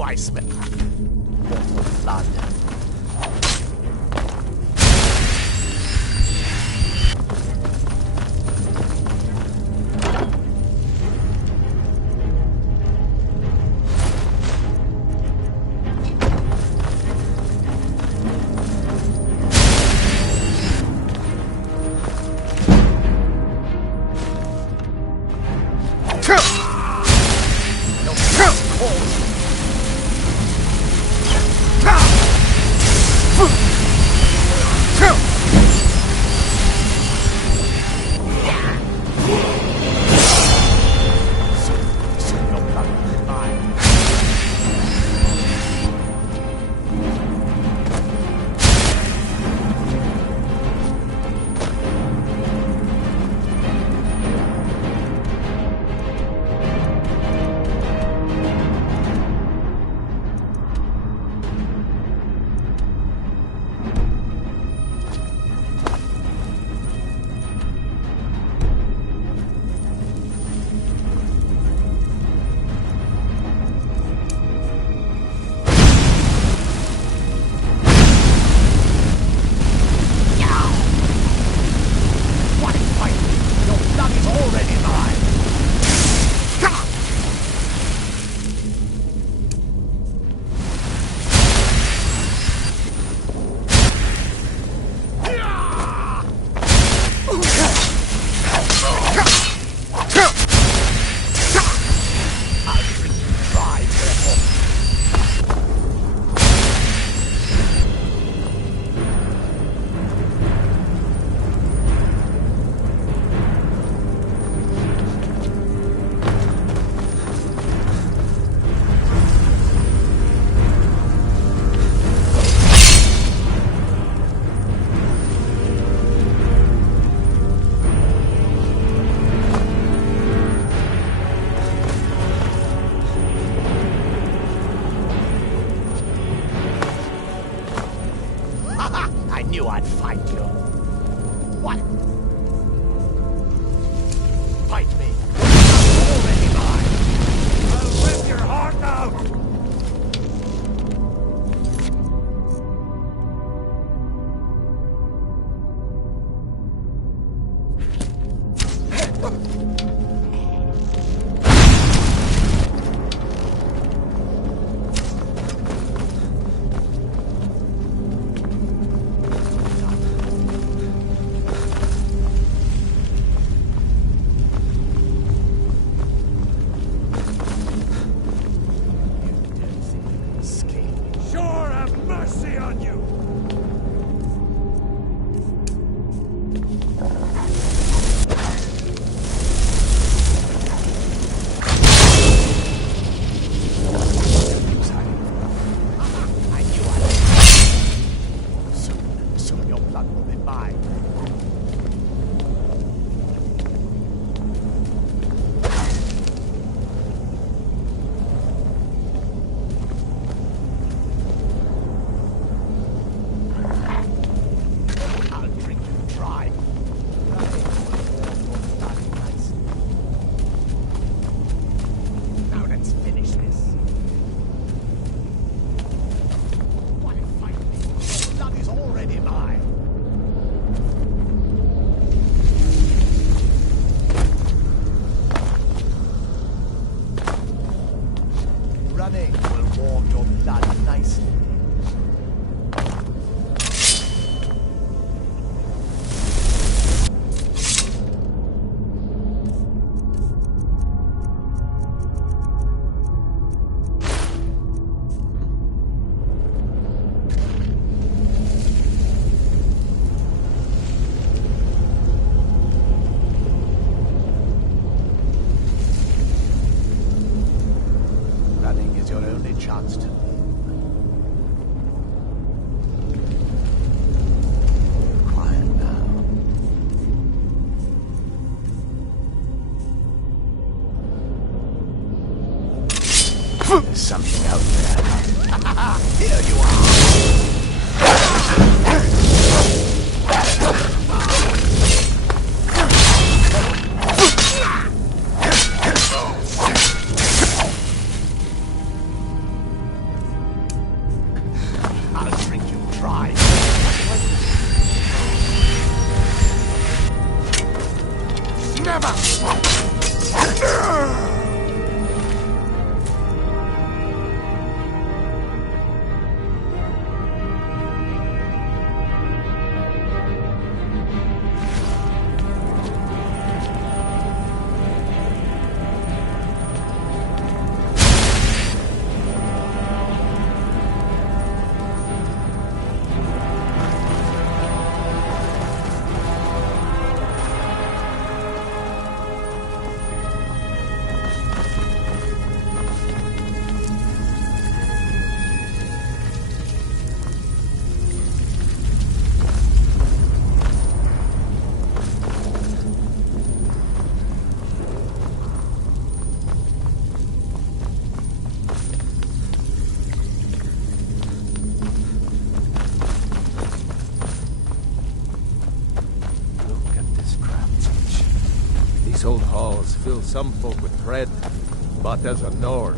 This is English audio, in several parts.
knew I smelled blood. Something out there. Here you are. Look at this craftsmanship. These old halls fill some folk with dread, but as a Nord,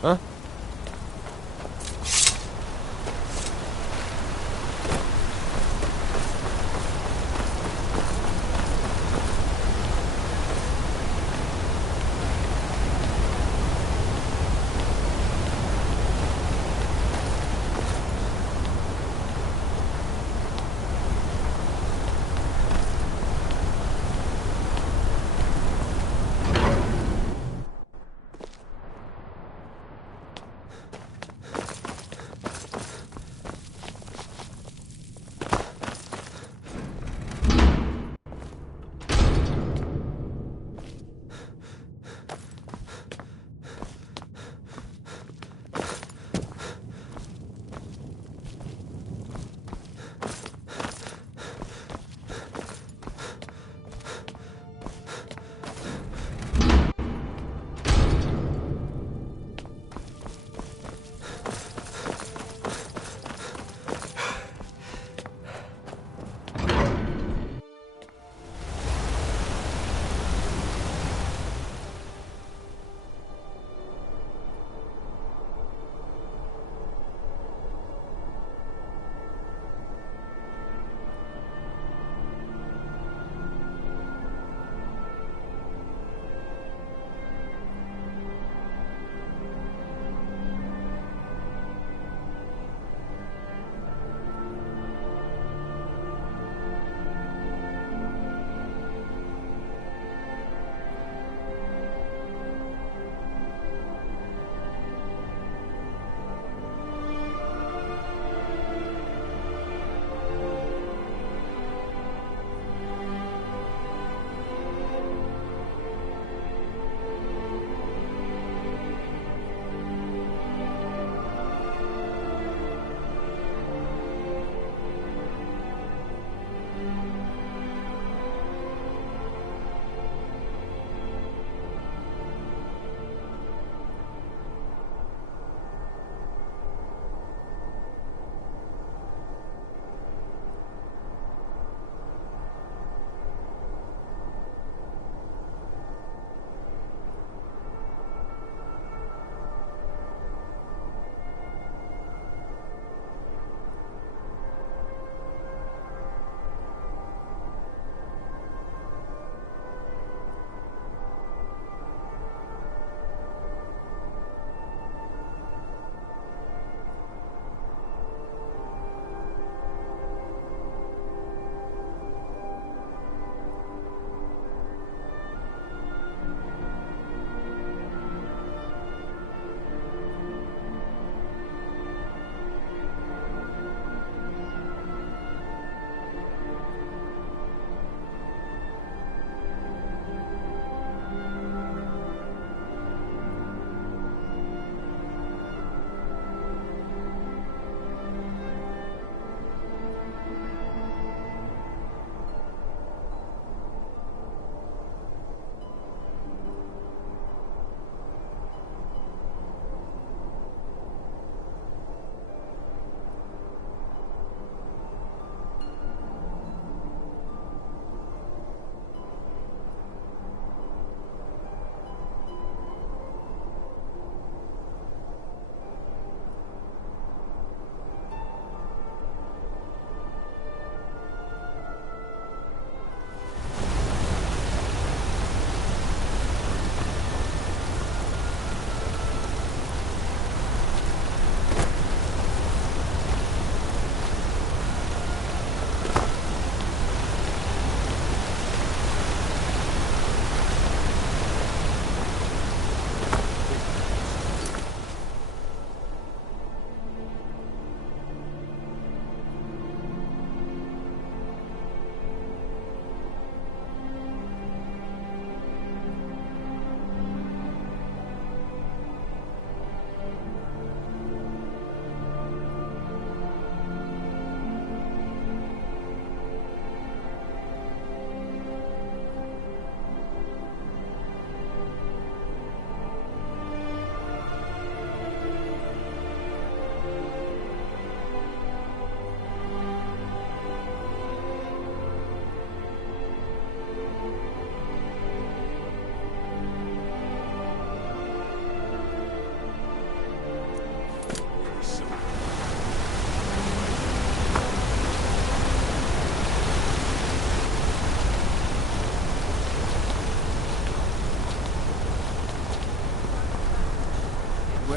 Huh?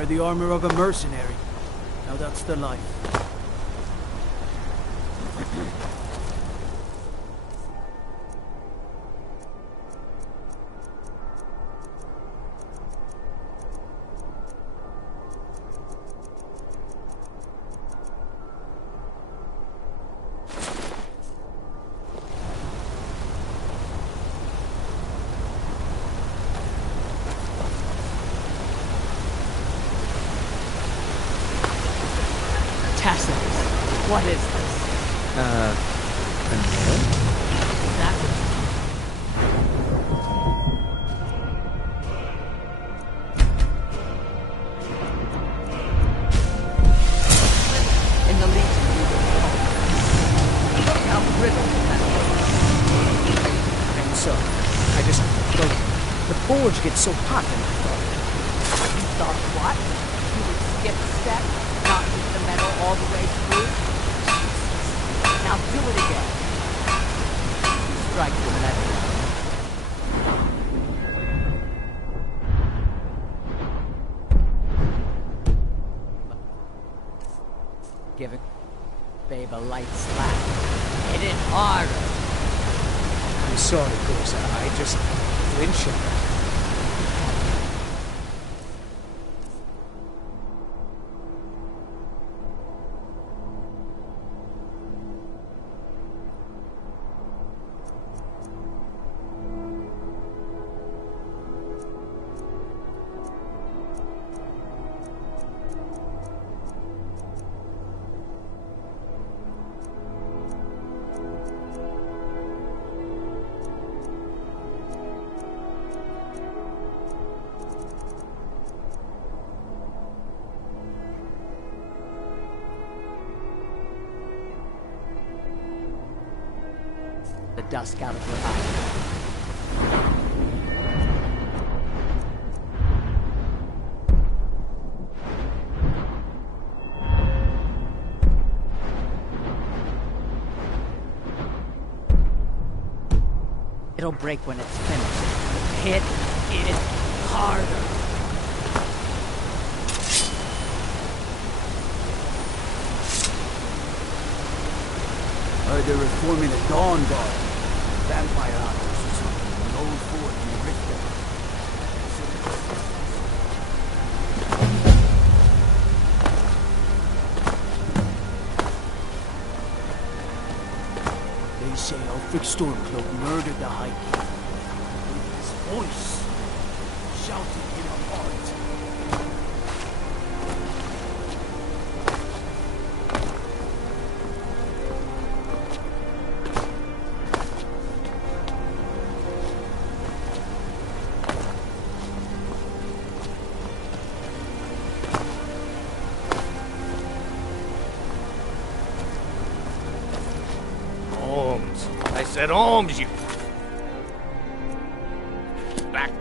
wear the armor of a mercenary. Now that's the life. What is this? A nail? That in the Legion, look how brittle that was. I'm sorry. I just... Well, the forge gets so hot and I thought... You thought what? You would skip a step, not heat the metal all the way through? Now do it again. Strike the metal. Give it, babe, a light slap. Hit it harder. I'm sorry, Goza. I just flinch at that. The dusk out of her eyes. It'll break when it's finished. Hit it harder. They're reforming the Dawn Guard. Vampire hunters or something. An old fort in the Rift. They say Ulfric Stormcloak murdered the High King. With his voice, shouting in a heart. Holmes. I said Holmes, you... Back.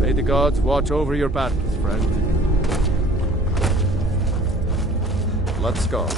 May the gods watch over your battles, friend. Let's go.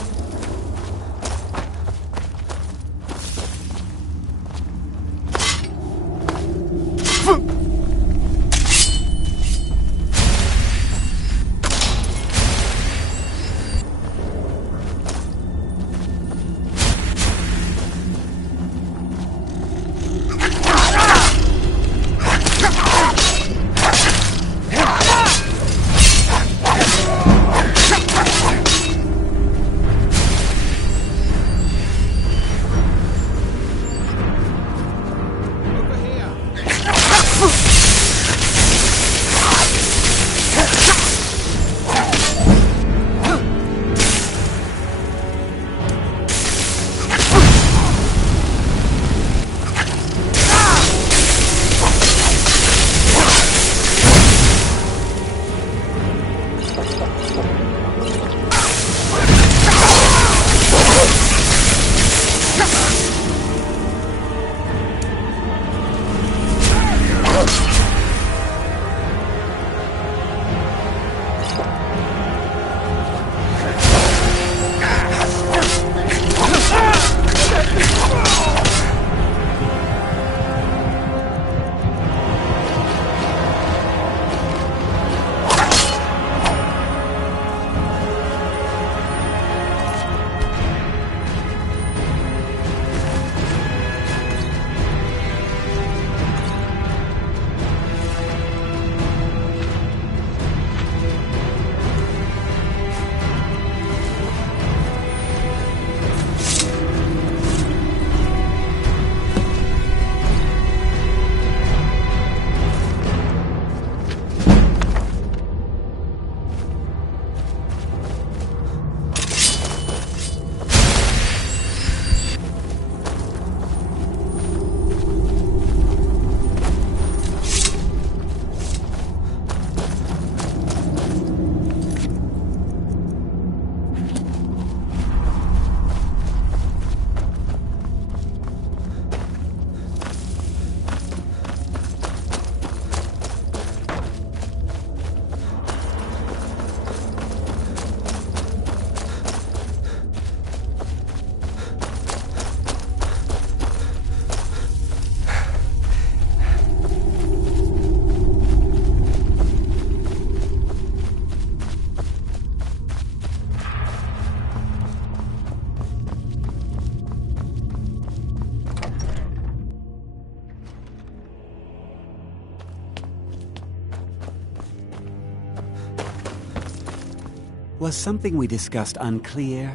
Was something we discussed unclear?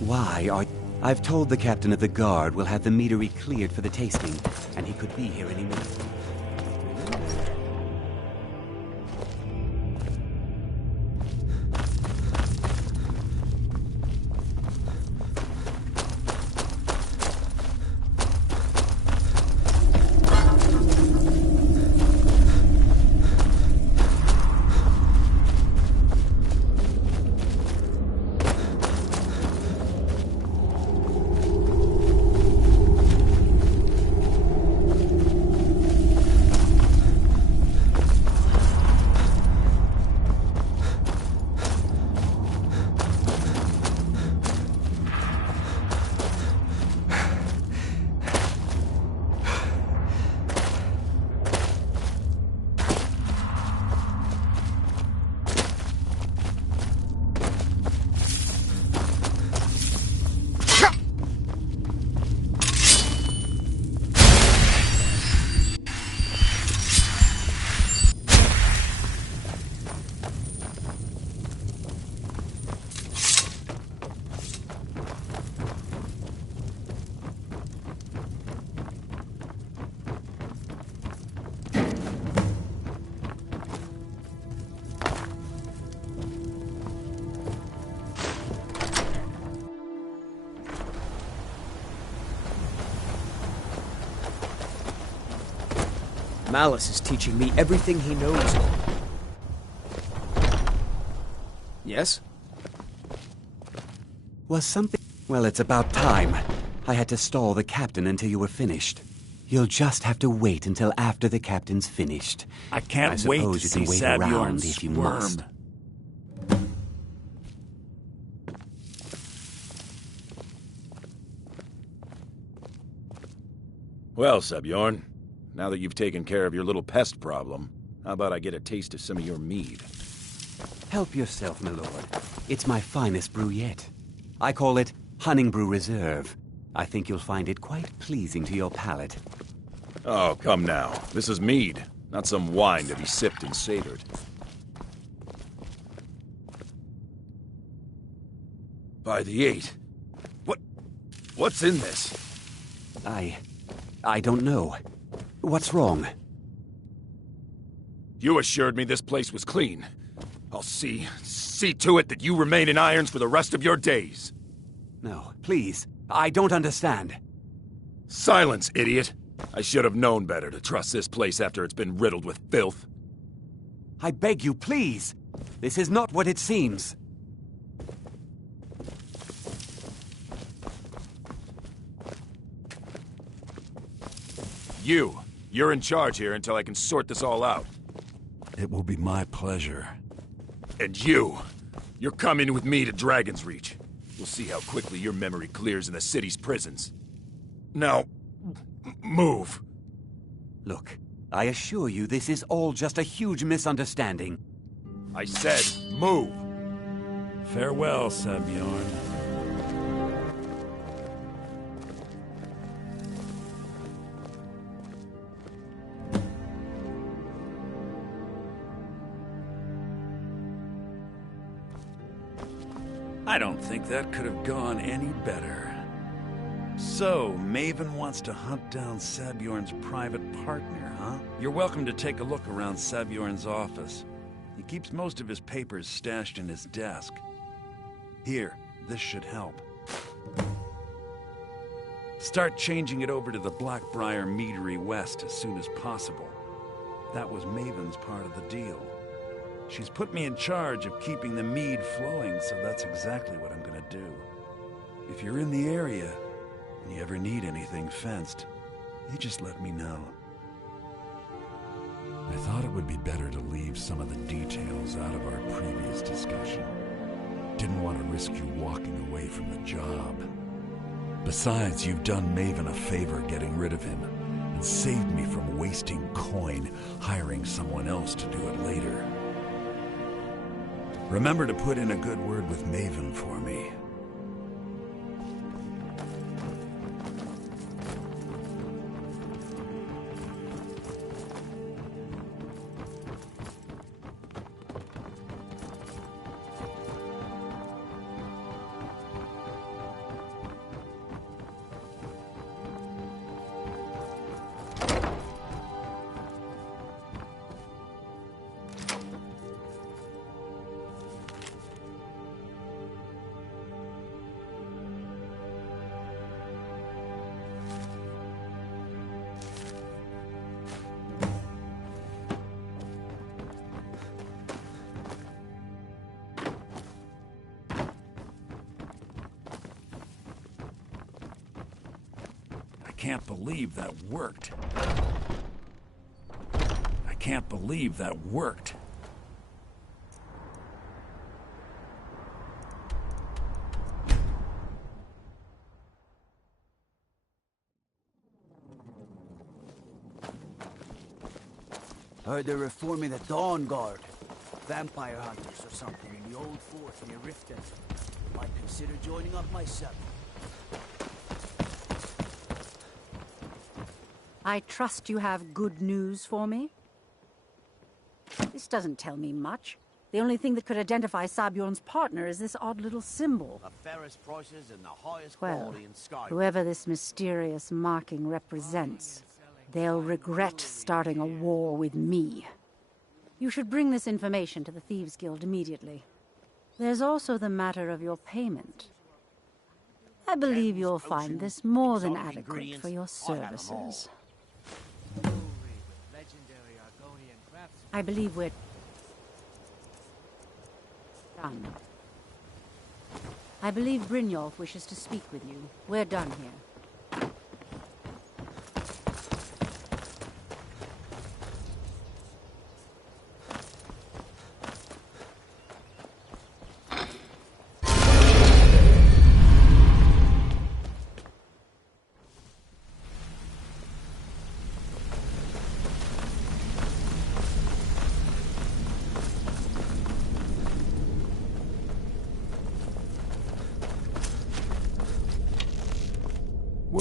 Why are... I've told the captain of the guard we'll have the meadery cleared for the tasting, and he could be here any minute. Malice is teaching me everything he knows. Yes? Was something... Well, it's about time. I had to stall the captain until you were finished. You'll just have to wait until after the captain's finished. I can't I wait to suppose you see can wait around Sabjorn if you squirm. must. Well, Sabjorn, now that you've taken care of your little pest problem, how about I get a taste of some of your mead? Help yourself, my lord. It's my finest brew yet. I call it Hunning Brew Reserve. I think you'll find it quite pleasing to your palate. Oh, come now. This is mead, not some wine to be sipped and savored. By the 8. What's in this? I don't know. What's wrong? You assured me this place was clean. I'll see to it that you remain in irons for the rest of your days. No, please. I don't understand. Silence, idiot. I should have known better to trust this place after it's been riddled with filth. I beg you, please. This is not what it seems. You're in charge here until I can sort this all out. It will be my pleasure. And you're coming with me to Dragon's Reach. We'll see how quickly your memory clears in the city's prisons. Now, move. Look, I assure you this is all just a huge misunderstanding. I said, move. Farewell, Sabjorn. I don't think that could have gone any better. So, Maven wants to hunt down Sabjorn's private partner, huh? You're welcome to take a look around Sabjorn's office. He keeps most of his papers stashed in his desk. Here, this should help. Start changing it over to the Blackbriar Meadery West as soon as possible. That was Maven's part of the deal. She's put me in charge of keeping the mead flowing, so that's exactly what I'm gonna do. If you're in the area, and you ever need anything fenced, you just let me know. I thought it would be better to leave some of the details out of our previous discussion. Didn't want to risk you walking away from the job. Besides, you've done Maven a favor getting rid of him, and saved me from wasting coin hiring someone else to do it later. Remember to put in a good word with Maven for me. I can't believe that worked. I can't believe that worked. Heard they're reforming the Dawn Guard. Vampire hunters or something in the old fort near Riften. Might consider joining up myself. I trust you have good news for me? This doesn't tell me much. The only thing that could identify Sabjorn's partner is this odd little symbol. The fairest prices and the highest Well, quality in Skyrim. whoever this mysterious marking represents, they'll regret starting a war with me. You should bring this information to the Thieves' Guild immediately. There's also the matter of your payment. I believe you'll find this more than adequate for your services. I believe we're done. I believe Brynjolf wishes to speak with you. We're done here.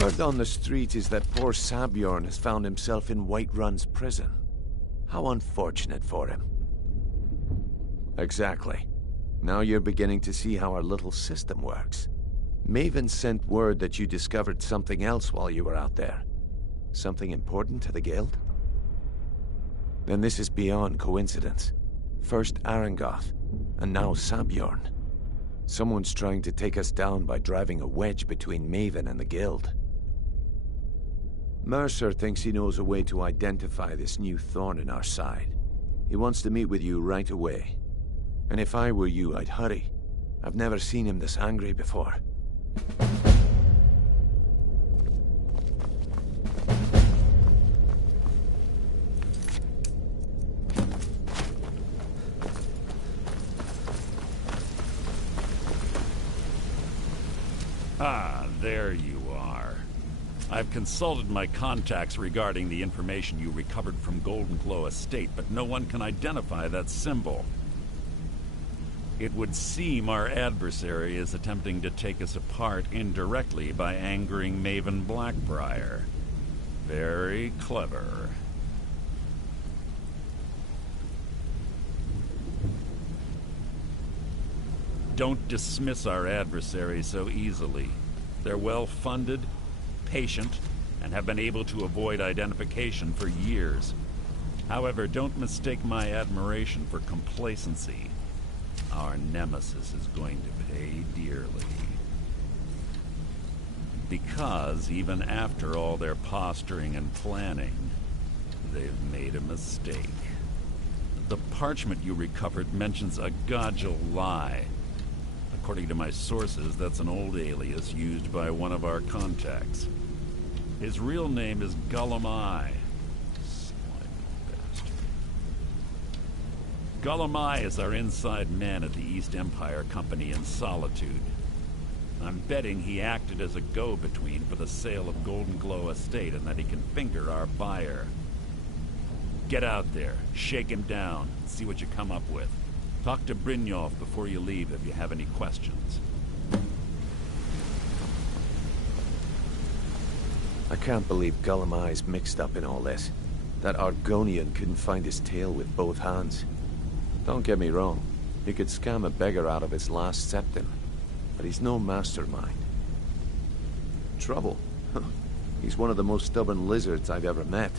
Word on the street is that poor Sabjorn has found himself in Whiterun's prison. How unfortunate for him. Exactly. Now you're beginning to see how our little system works. Maven sent word that you discovered something else while you were out there. Something important to the Guild? Then this is beyond coincidence. First Arangoth, and now Sabjorn. Someone's trying to take us down by driving a wedge between Maven and the Guild. Mercer thinks he knows a way to identify this new thorn in our side. He wants to meet with you right away. And if I were you, I'd hurry. I've never seen him this angry before. Ah, there you are. I've consulted my contacts regarding the information you recovered from Golden Glow Estate, but no one can identify that symbol. It would seem our adversary is attempting to take us apart indirectly by angering Maven Blackbriar. Very clever. Don't dismiss our adversary so easily. They're well-funded, patient, and have been able to avoid identification for years. However, don't mistake my admiration for complacency. Our nemesis is going to pay dearly. Because even after all their posturing and planning, they've made a mistake. The parchment you recovered mentions a Godgel lie. According to my sources, that's an old alias used by one of our contacts. His real name is Gullumai. Gullumai is our inside man at the East Empire Company in Solitude. I'm betting he acted as a go-between for the sale of Golden Glow Estate and that he can finger our buyer. Get out there, shake him down, and see what you come up with. Talk to Brynjolf before you leave if you have any questions. I can't believe Gullumai's mixed up in all this. That Argonian couldn't find his tail with both hands. Don't get me wrong, he could scam a beggar out of his last septim, but he's no mastermind. Trouble? He's one of the most stubborn lizards I've ever met.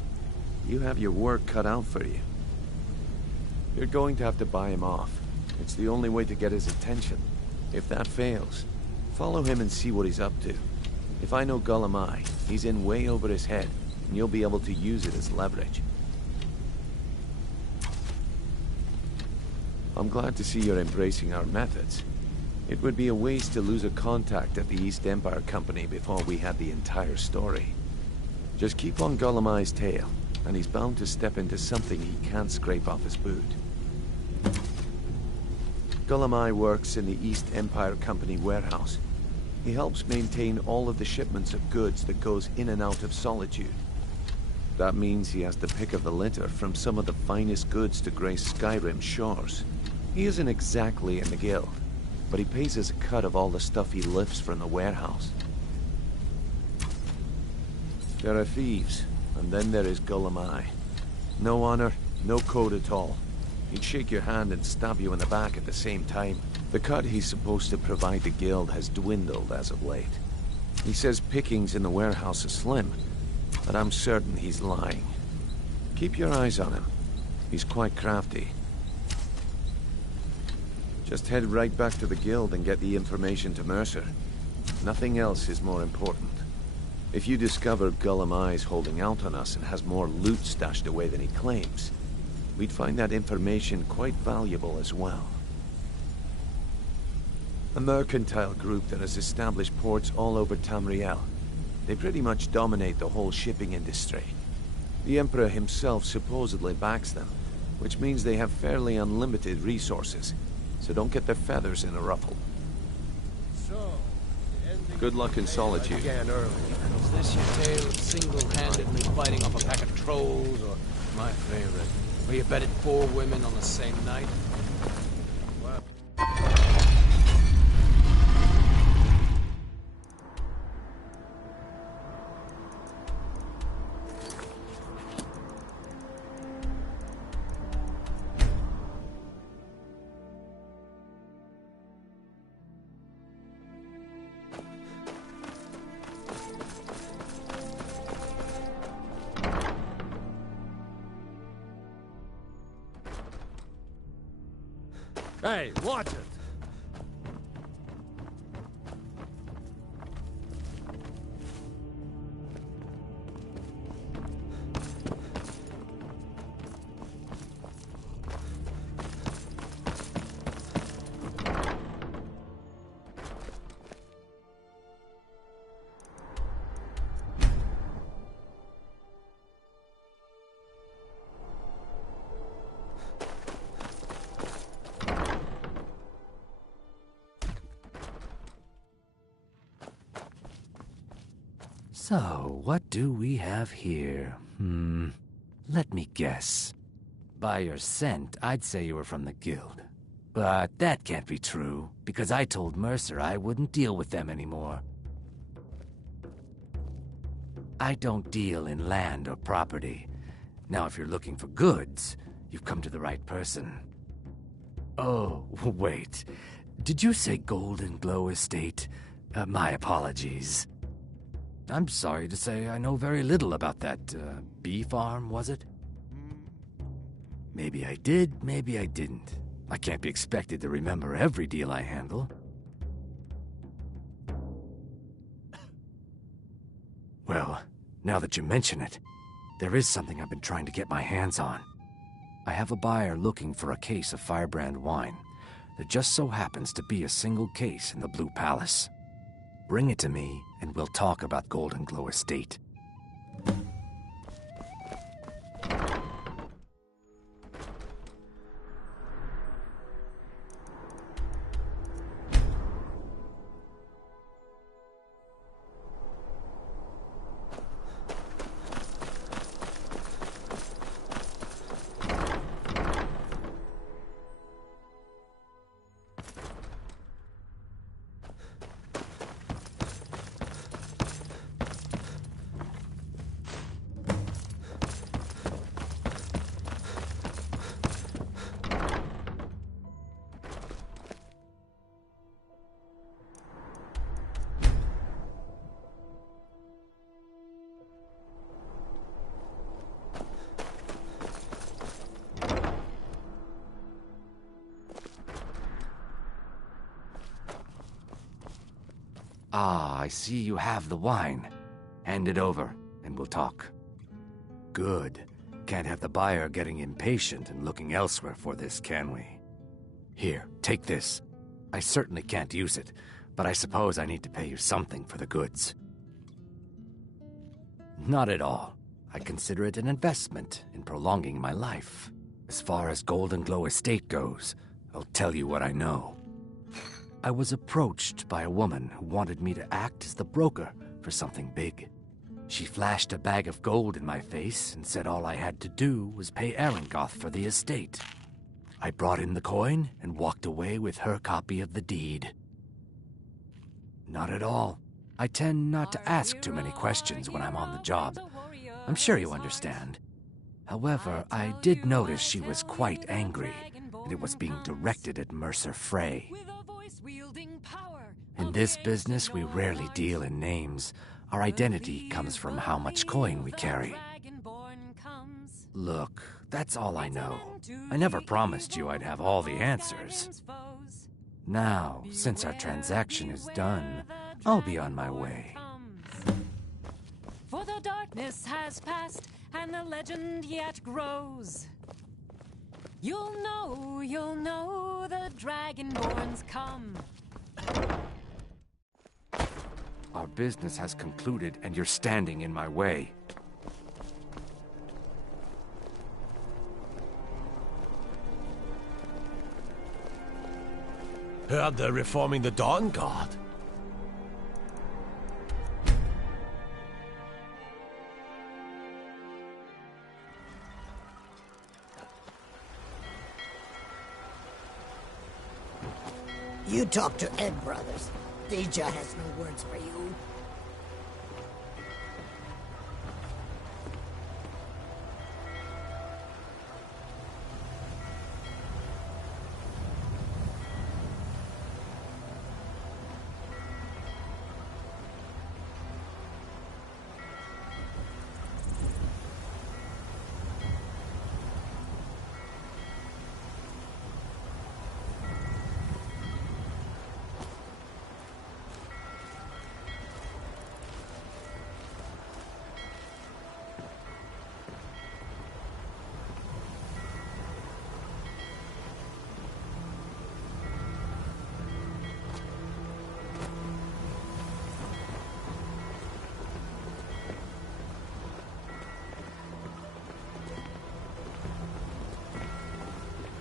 You have your work cut out for you. You're going to have to buy him off. It's the only way to get his attention. If that fails, follow him and see what he's up to. If I know Gullumai, he's in way over his head, and you'll be able to use it as leverage. I'm glad to see you're embracing our methods. It would be a waste to lose a contact at the East Empire Company before we had the entire story. Just keep on Gullumai's tail, and he's bound to step into something he can't scrape off his boot. Gullumai works in the East Empire Company warehouse. He helps maintain all of the shipments of goods that goes in and out of Solitude. That means he has the pick of the litter from some of the finest goods to grace Skyrim shores. He isn't exactly in the guild, but he pays us a cut of all the stuff he lifts from the warehouse. There are thieves, and then there is Gullumai. No honor, no code at all. He'd shake your hand and stab you in the back at the same time. The cut he's supposed to provide the guild has dwindled as of late. He says pickings in the warehouse are slim, but I'm certain he's lying. Keep your eyes on him. He's quite crafty. Just head right back to the guild and get the information to Mercer. Nothing else is more important. If you discover Gullumai's holding out on us and has more loot stashed away than he claims, we'd find that information quite valuable as well. A mercantile group that has established ports all over Tamriel. They pretty much dominate the whole shipping industry. The Emperor himself supposedly backs them, which means they have fairly unlimited resources, so don't get their feathers in a ruffle. Good luck in Solitude. Began early. Is this your tale of single-handedly fighting off a pack of trolls, or my favorite, where you bedded 4 women on the same night? Hey, watch it! So, what do we have here? Let me guess. By your scent, I'd say you were from the guild. But that can't be true, because I told Mercer I wouldn't deal with them anymore. I don't deal in land or property. Now, if you're looking for goods, you've come to the right person. Oh, wait. Did you say Golden Glow Estate? My apologies. I'm sorry to say I know very little about that, bee farm, was it? Maybe I did, maybe I didn't. I can't be expected to remember every deal I handle. Well, now that you mention it, there is something I've been trying to get my hands on. I have a buyer looking for a case of Firebrand wine. There just so happens to be a single case in the Blue Palace. Bring it to me, and we'll talk about Golden Glow Estate. Ah, I see you have the wine. Hand it over, and we'll talk. Good. Can't have the buyer getting impatient and looking elsewhere for this, can we? Here, take this. I certainly can't use it, but I suppose I need to pay you something for the goods. Not at all. I consider it an investment in prolonging my life. As far as Golden Glow Estate goes, I'll tell you what I know. I was approached by a woman who wanted me to act as the broker for something big. She flashed a bag of gold in my face and said all I had to do was pay Arangoth for the estate. I brought in the coin and walked away with her copy of the deed. Not at all. I tend not to ask too many questions when I'm on the job. I'm sure you understand. However, I did notice she was quite angry, and it was being directed at Mercer Frey. In this business, we rarely deal in names. Our identity comes from how much coin we carry. Look, that's all I know. I never promised you I'd have all the answers. Now, since our transaction is done, I'll be on my way. For the darkness has passed, and the legend yet grows. You'll know the Dragonborns come. Our business has concluded, and you're standing in my way. Heard they're reforming the Dawn Guard. You talk to Ed Brothers. Deja has no words for you.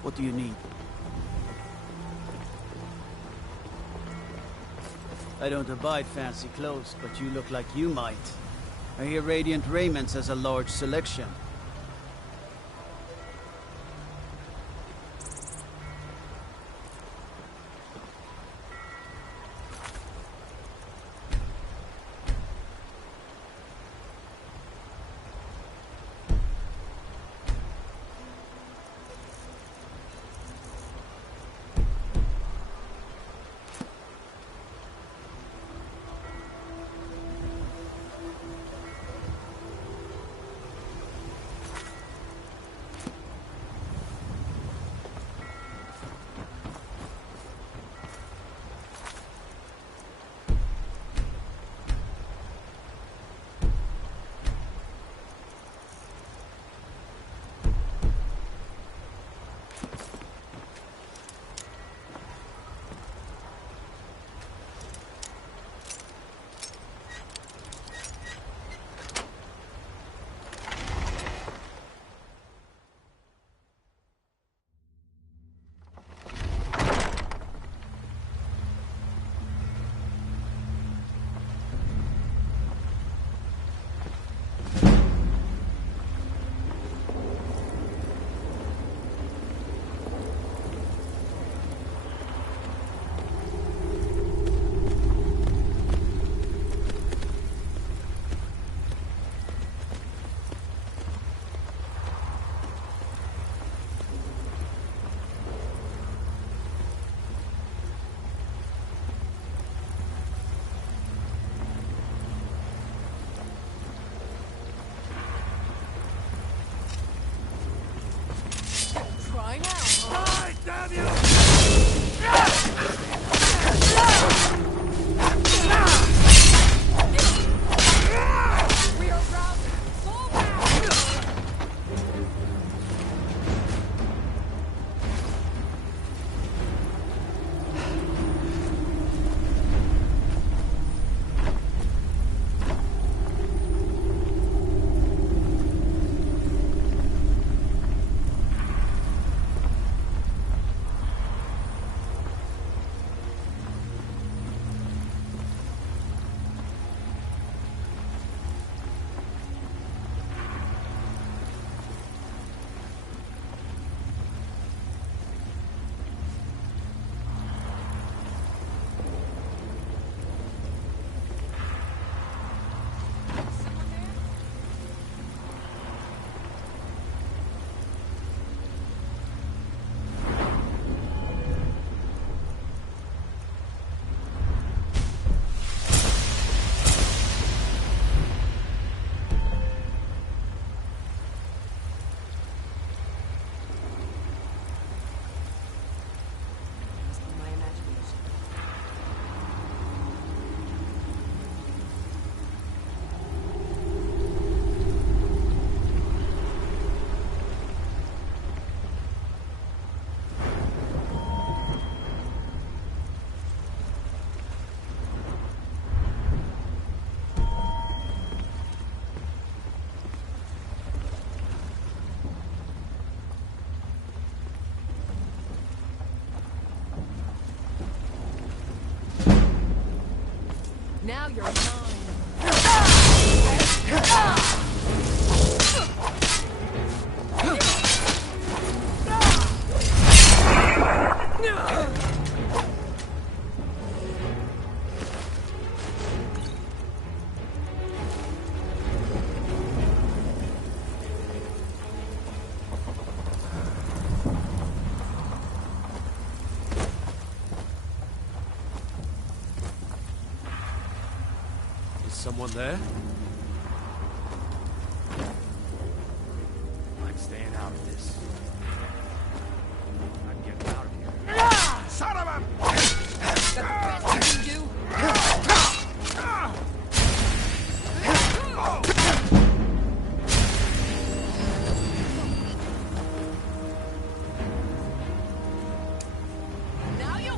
What do you need? I don't abide fancy clothes, but you look like you might. I hear Radiant Raiments has a large selection. Now you're mine. Someone there? I'm staying out of this. I'm getting out of here. Son of a... That's the best you can do. Now you...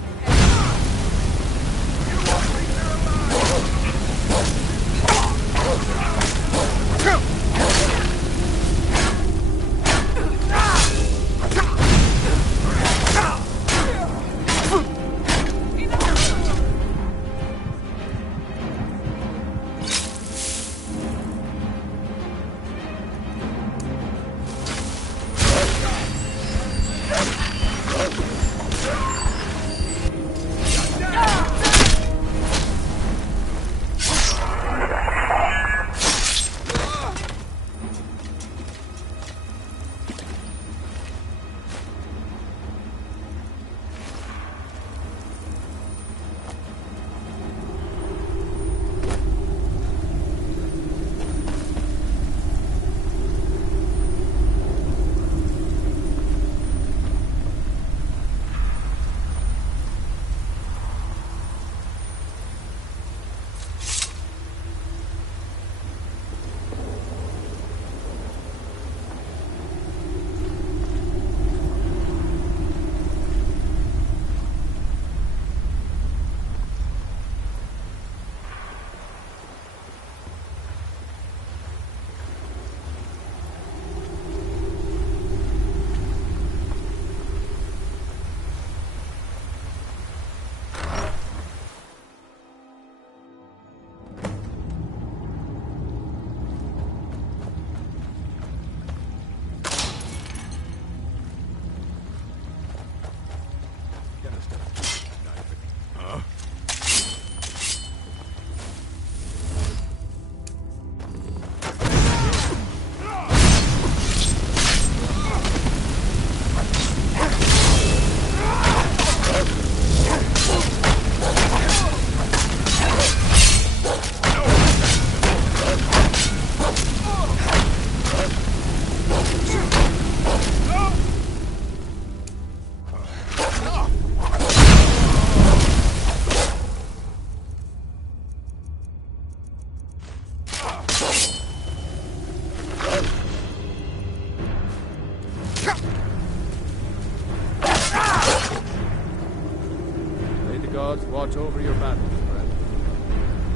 Watch over your battles, friend.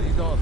Lead on.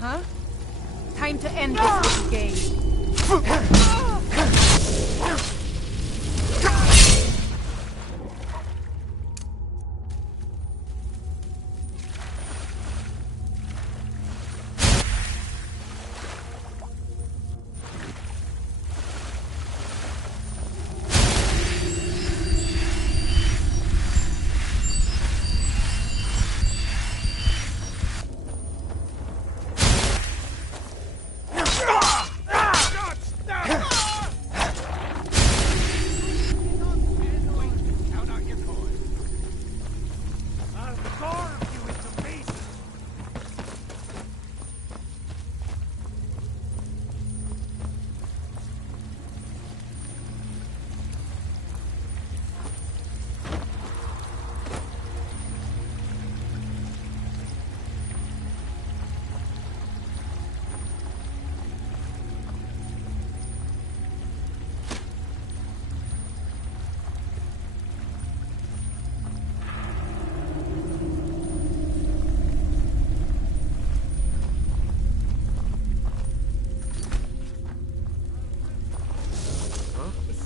Huh? Time to end this little game.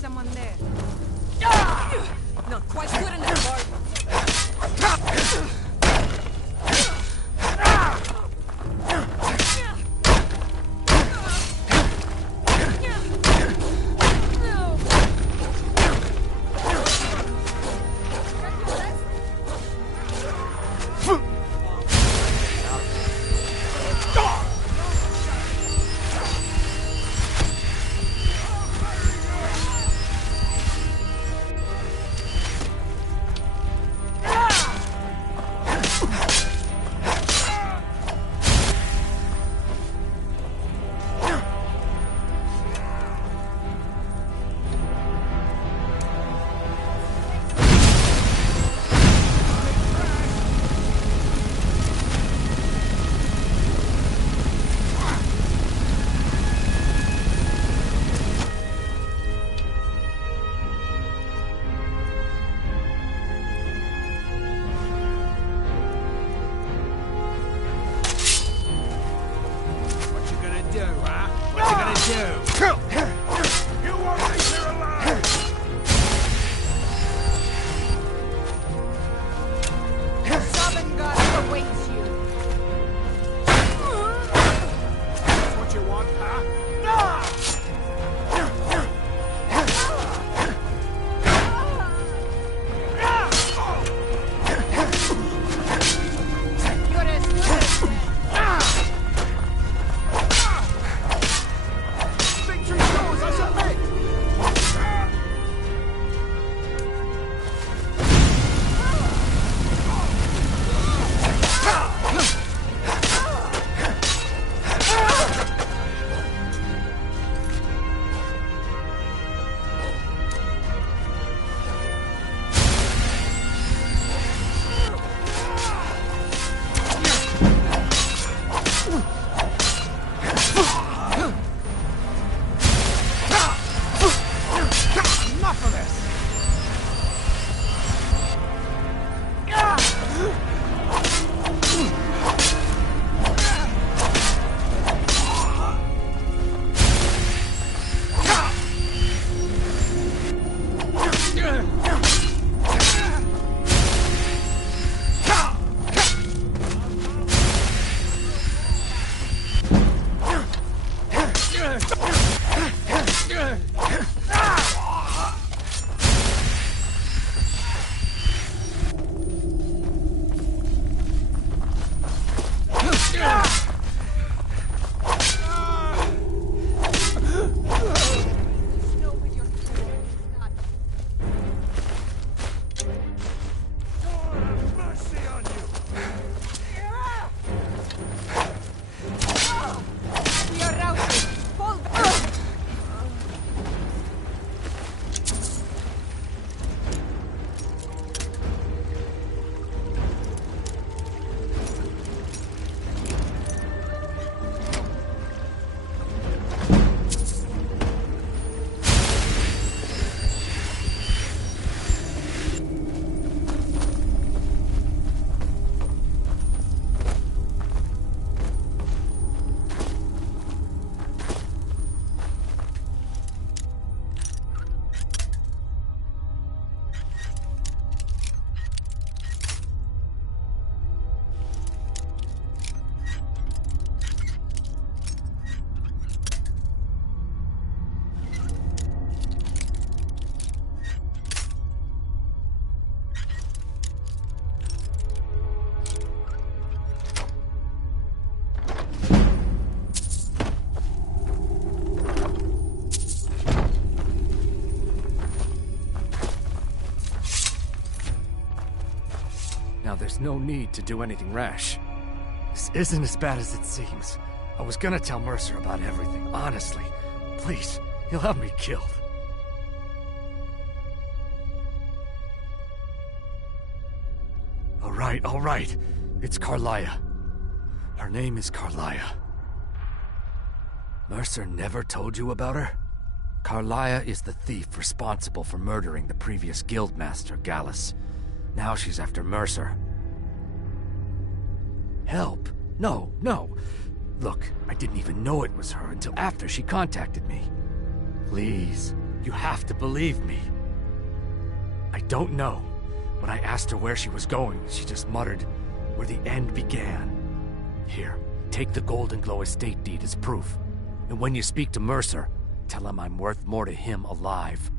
Someone there. Not quite good enough, Bart. There's no need to do anything rash. This isn't as bad as it seems. I was gonna tell Mercer about everything, honestly. Please, he'll have me killed. All right. It's Carlia. Her name is Carlia. Mercer never told you about her? Carlia is the thief responsible for murdering the previous guildmaster, Gallus. Now she's after Mercer. Help? No. Look, I didn't even know it was her until after she contacted me. Please, you have to believe me. I don't know. When I asked her where she was going, she just muttered, "Where the end began." Here, take the Golden Glow estate deed as proof. And when you speak to Mercer, tell him I'm worth more to him alive.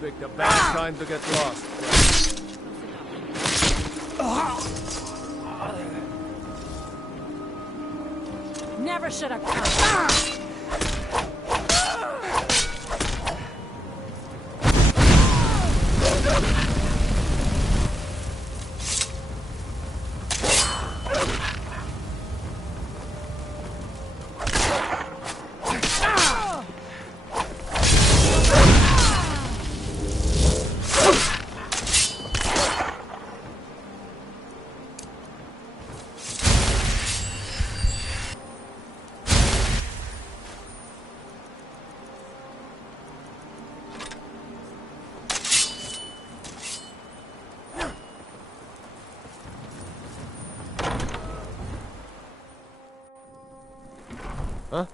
Picked a bad time to get lost. Never should have come. Huh?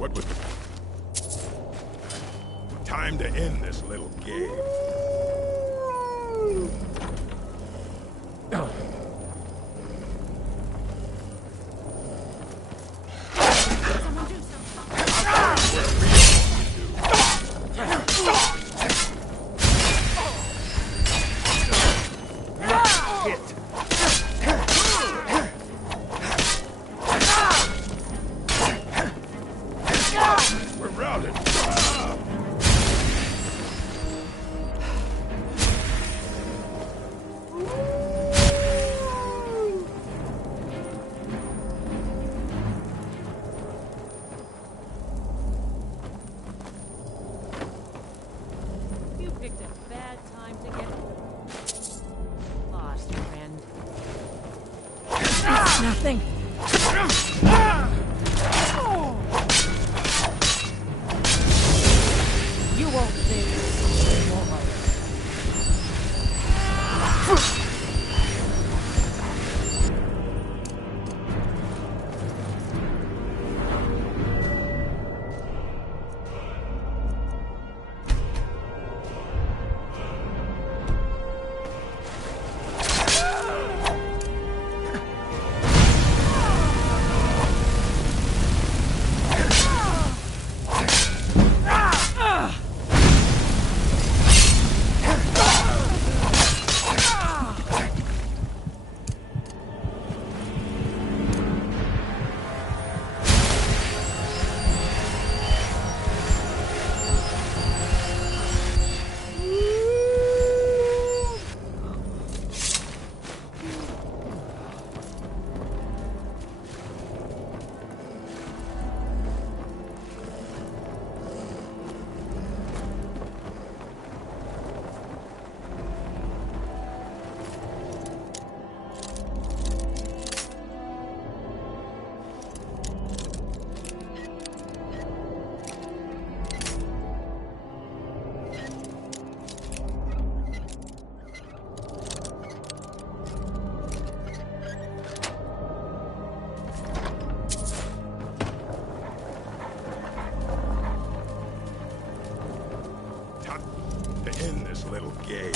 What was... Time to end this little game. We're routed. You picked a bad time to get lost, friend. It's nothing. You won't live anymore. To end this little game.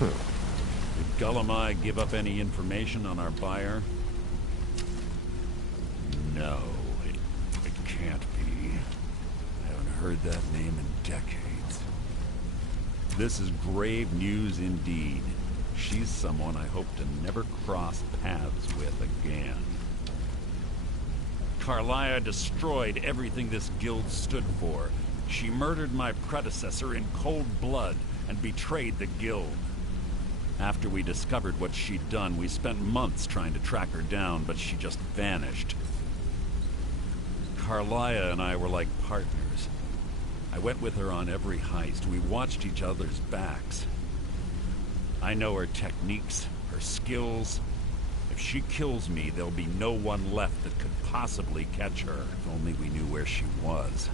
Did Gullumai give up any information on our buyer? No, it can't be. I haven't heard that name in decades. This is grave news indeed. She's someone I hope to never cross paths with again. Carlia destroyed everything this guild stood for. She murdered my predecessor in cold blood and betrayed the guild. After we discovered what she'd done, we spent months trying to track her down, but she just vanished. Carlia and I were like partners. I went with her on every heist. We watched each other's backs. I know her techniques, her skills. If she kills me, there'll be no one left that could possibly catch her. If only we knew where she was.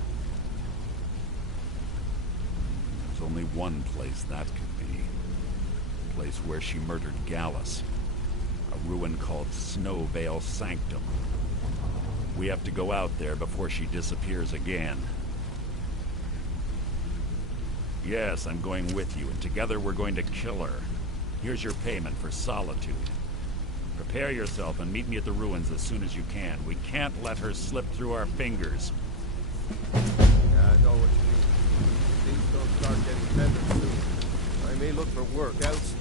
There's only one place that could be. The place where she murdered Gallus. A ruin called Snowvale Sanctum. We have to go out there before she disappears again. Yes, I'm going with you, and together we're going to kill her. Here's your payment for solitude. Prepare yourself and meet me at the ruins as soon as you can. We can't let her slip through our fingers. Yeah, I know what you mean. Things don't start getting better soon. I may look for work else.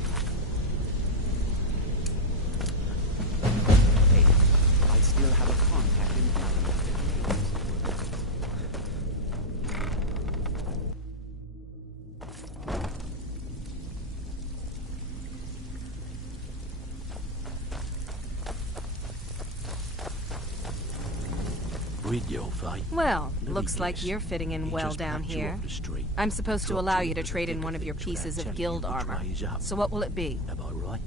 Hey, I still have a contact in Dallas. Well, looks like you're fitting in well down here. I'm supposed to allow you to trade in one of your pieces of guild armor. So what will it be? Am I right?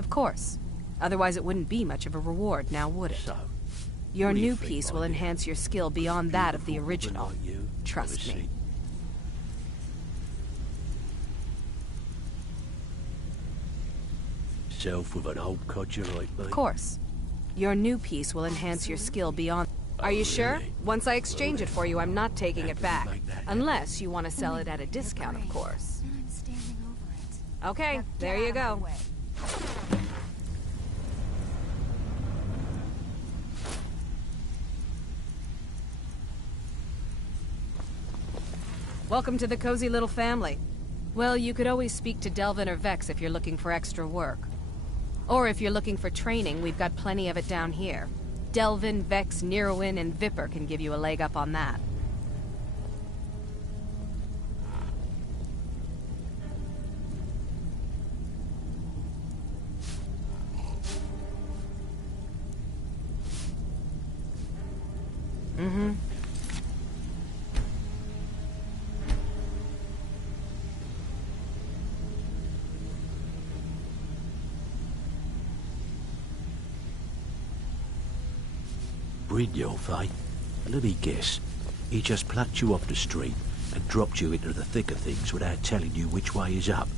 Of course. Otherwise it wouldn't be much of a reward, now would it? Your new piece will enhance your skill beyond that of the original. Trust me. Self with an old codger like me? Of course. Your new piece will enhance your skill beyond... Are you sure? Once I exchange it for you, I'm not taking it back. Unless you want to sell it at a discount, of course. Okay, there you go. Welcome to the cozy little family. Well, you could always speak to Delvin or Vex if you're looking for extra work. Or if you're looking for training, we've got plenty of it down here. Delvin, Vex, Neruin, and Viper can give you a leg up on that. Mm-hmm. Brynjolf, eh? Let me guess. He just plucked you off the street and dropped you into the thick of things without telling you which way is up.